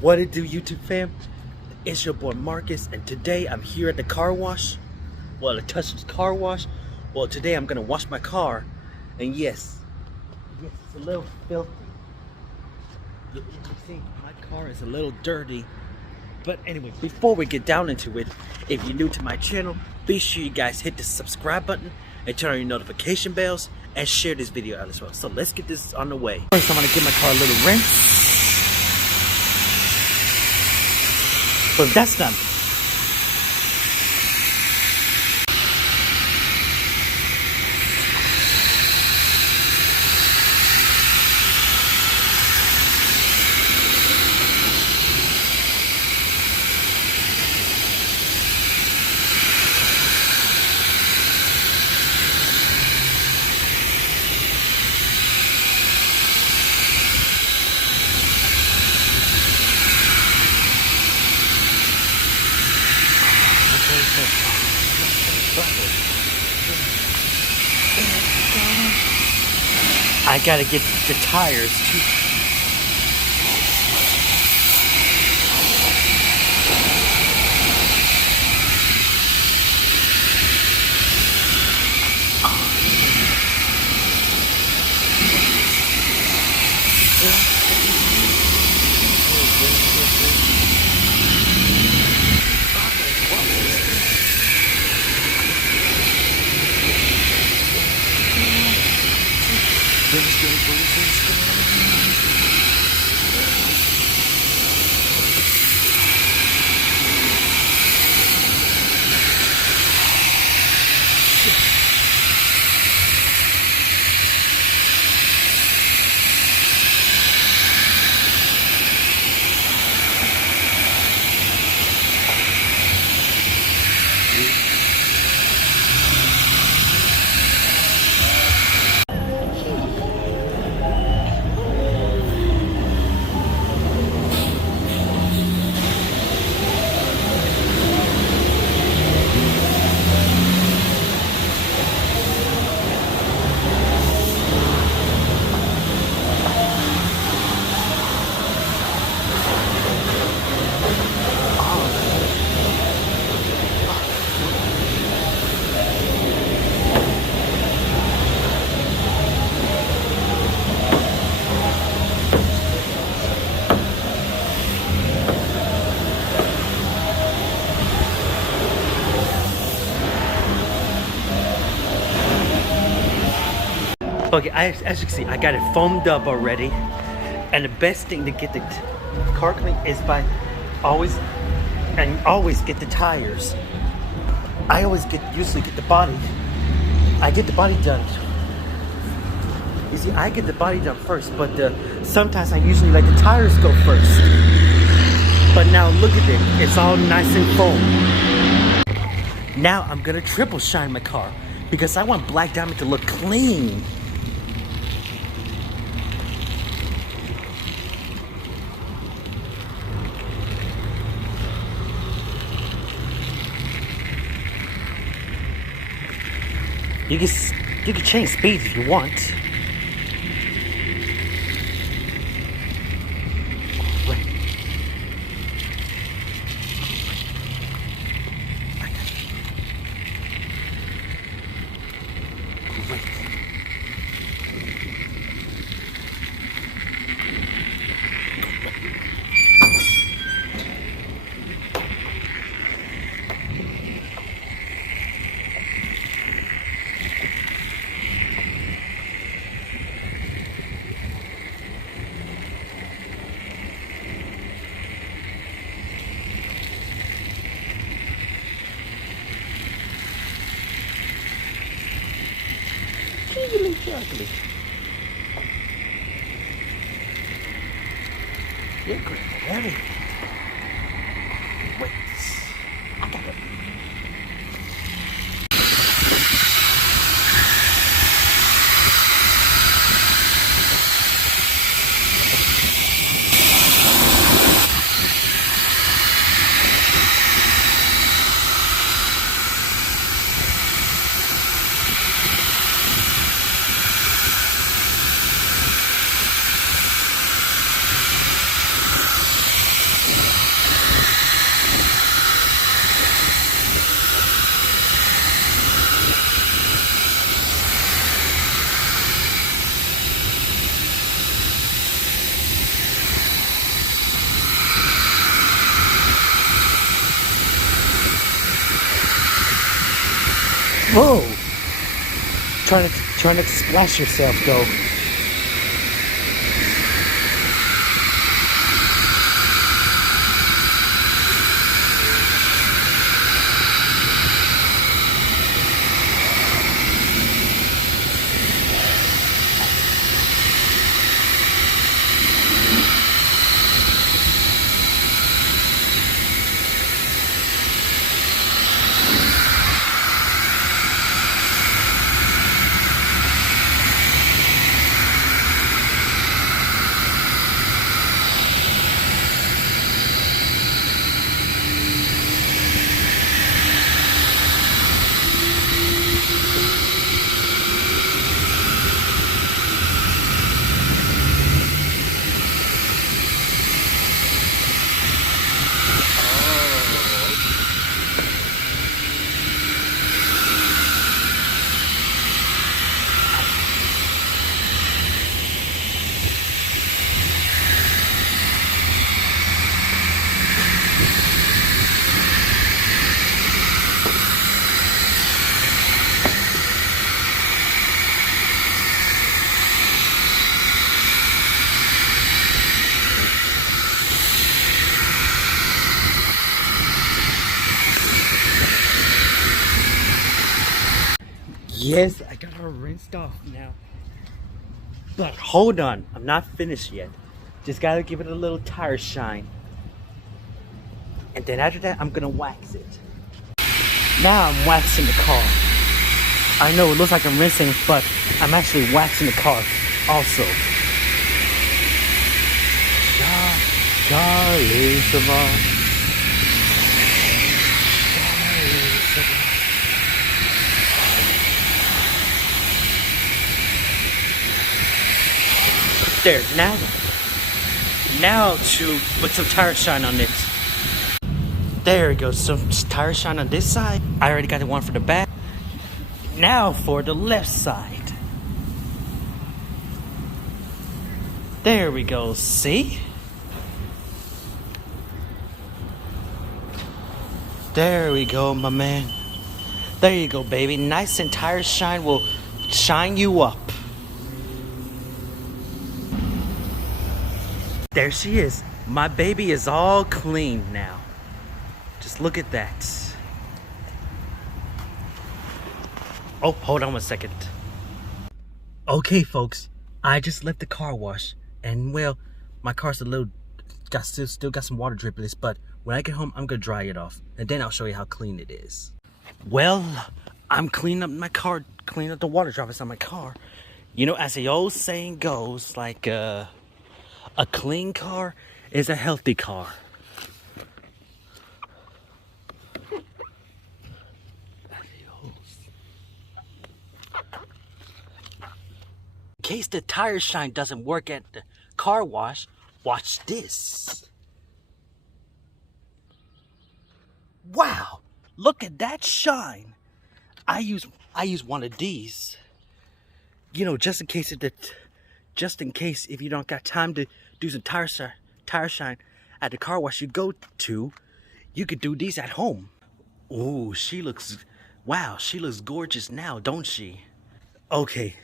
What it do, YouTube fam? It's your boy Marcus, and today I'm here at the car wash. Well, the Touch's car wash. Well, today I'm gonna wash my car, and yes, it's a little filthy. You can see my car is a little dirty. But anyway, before we get down into it, if you're new to my channel, be sure you guys hit the subscribe button and turn on your notification bells and share this video out as well. So let's get this on the way. First, I'm gonna give my car a little rinse. So if that's done, I gotta get the tires too. Okay, as you can see, I got it foamed up already. And the best thing to get the car clean is by always get the tires. I usually get the body. I get the body done. You see, I get the body done first, but sometimes I usually let the tires go first. But now look at it, it's all nice and foam. Now I'm gonna triple shine my car because I want Black Diamond to look clean. You can change speeds if you want. Great. Juggly. You're great at everything. Wait. I got it. Whoa! Trying to splash yourself though. Yes, I got her rinsed off now. But hold on, I'm not finished yet. Just gotta give it a little tire shine. And then after that, I'm gonna wax it. Now I'm waxing the car. I know it looks like I'm rinsing, but I'm actually waxing the car also. Charlie Savant. Charlie Savant. There, now to put some tire shine on it. There we go, some tire shine on this side. I already got the one for the back. Now for the left side. There we go, see? There we go, my man. There you go, baby. Nice and tire shine will shine you up. There she is. My baby is all clean now. Just look at that. Oh, hold on one second. Okay, folks. I just left the car wash. And, well, my car's a little... still got some water driplets. But when I get home, I'm going to dry it off. And then I'll show you how clean it is. Well, I'm cleaning up my car. Cleaning up the water droplets on my car. You know, as the old saying goes, like, a clean car is a healthy car. In case the tire shine doesn't work at the car wash, watch this. Wow, look at that shine. I use one of these. You know, just in case if you don't got time to do some tire shine at the car wash you go to, you could do these at home. Ooh, she looks gorgeous now, don't she? Okay,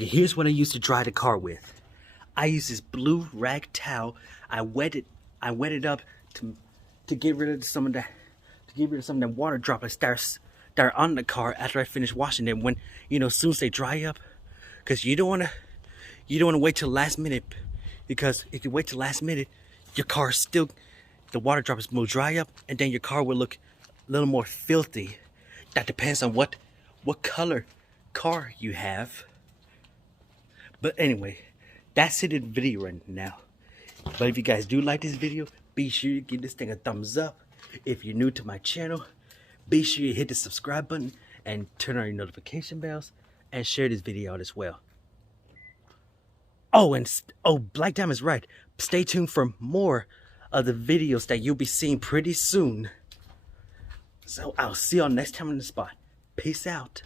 here's what I used to dry the car with. I use this blue rag towel. I wet it up to get rid of some of the water droplets that are on the car after I finish washing them. When, you know, as soon as they dry up, because you don't want to wait till last minute, because if you wait till last minute, your car still, the water droplets will dry up, and then your car will look a little more filthy. That depends on what color car you have. But anyway, that's it in the video right now. But if you guys do like this video, be sure you give this thing a thumbs up. If you're new to my channel, be sure you hit the subscribe button and turn on your notification bells and share this video out as well. Oh, and Black Diamond's right. Stay tuned for more of the videos that you'll be seeing pretty soon. So I'll see y'all next time on the spot. Peace out.